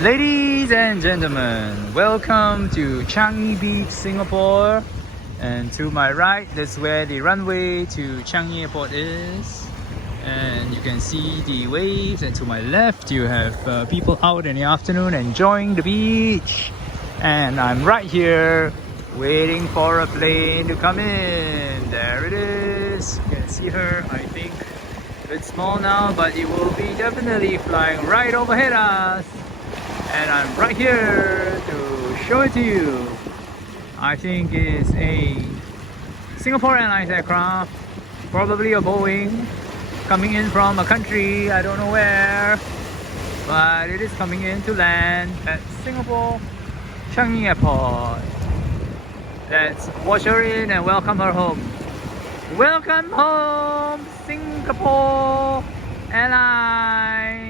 Ladies and gentlemen, welcome to Changi Beach, Singapore. And to my right, that's where the runway to Changi Airport is. And you can see the waves. And to my left, you have people out in the afternoon enjoying the beach. And I'm right here waiting for a plane to come in. There it is. You can see her, I think. It's small now, but it will be definitely flying right overhead us. And I'm right here to show it to you. I think it's a Singapore Airlines aircraft, probably a Boeing, coming in from a country, I don't know where, but it is coming in to land at Singapore Changi Airport. Let's watch her in and welcome her home. Welcome home, Singapore Airlines!